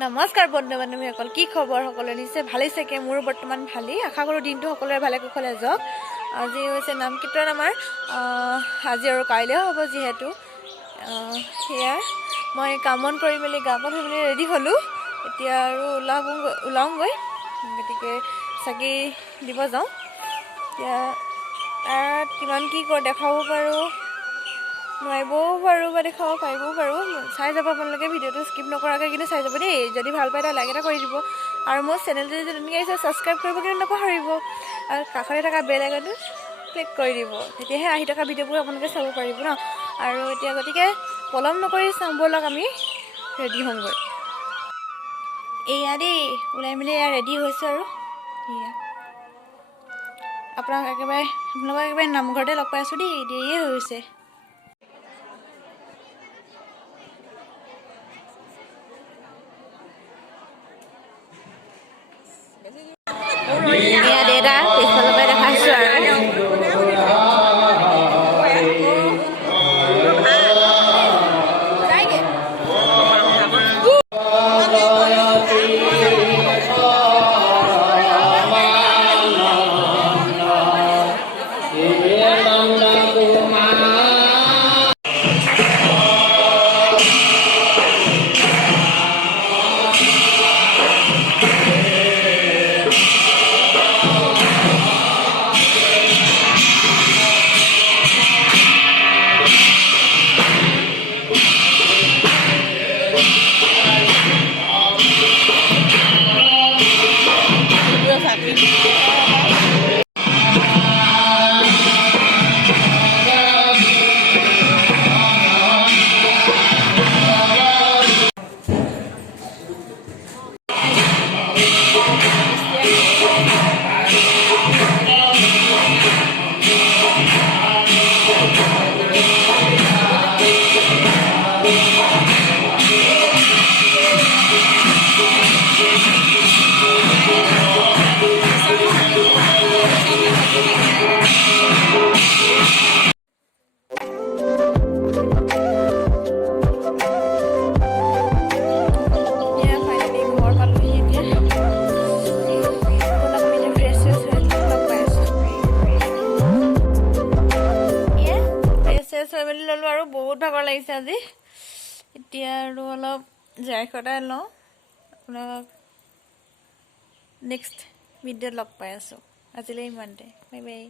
নমস্কাৰ বন্ধু বান্ধৱীসকল, কি খবৰ? সকলোৰে নিশ্চয় ভালেই চাগে। মোৰ বৰ্তমান ভালেই, আশা কৰোঁ দিনটো সকলোৰে ভালে কুশলে যাওক। আজি হৈছে নাম কীৰ্তন আমাৰ, আজি আৰু কাইলৈও হ'ব যিহেতু। সেয়া মই কাম বন কৰি মেলি গা পা ধুই মেলি ৰেডি হ'লোঁ। এতিয়া আৰু ওলাওঁগৈ, গতিকে চাকি দিব যাওঁ। এতিয়া তাত কিমান কি দেখাব পাৰোঁ, নোৱাৰিবও পাৰোঁ বা দেখাব পাৰিবও পাৰোঁ। চাই যাব আপোনালোকে, ভিডিঅ'টো স্কিপ নকৰাকৈ কিন্তু চাই যাব দেই। যদি ভাল পায় এটা লাইক এটা কৰি দিব, আৰু মোৰ চেনেলটো যদি তেনেকৈ আহিছে ছাবস্ক্ৰাইব কৰিব কিন্তু নপাহৰিব, আৰু কাষতে থকা বেল আইকনটো ক্লিক কৰি দিব, তেতিয়াহে আহি থকা ভিডিঅ'বোৰ আপোনালোকে চাব পাৰিব ন। আৰু এতিয়া গতিকে পলম নকৰি চাওঁ ব'লক, আমি ৰেডি হ'মগৈ। এয়া দেই, ওলাই মেলি এয়া ৰেডি হৈছোঁ। আৰু এয়া আপোনালোকক একেবাৰে নামঘৰতে লগ পাই আছোঁ দেই, দেৰিয়ে হৈছে। এয়া দেউতা পিছফালৰ পৰাই দেখাইছোঁ আৰু হৈ মেলি ল'লোঁ আৰু বহুত ভাগৰ লাগিছে আজি। এতিয়া আৰু অলপ জিৰাই সদাই লওঁ। আপোনাক নেক্সট ভিডিঅ'ত লগ পাই আছোঁ। আজিলৈ ইমানতে, বাই বাই।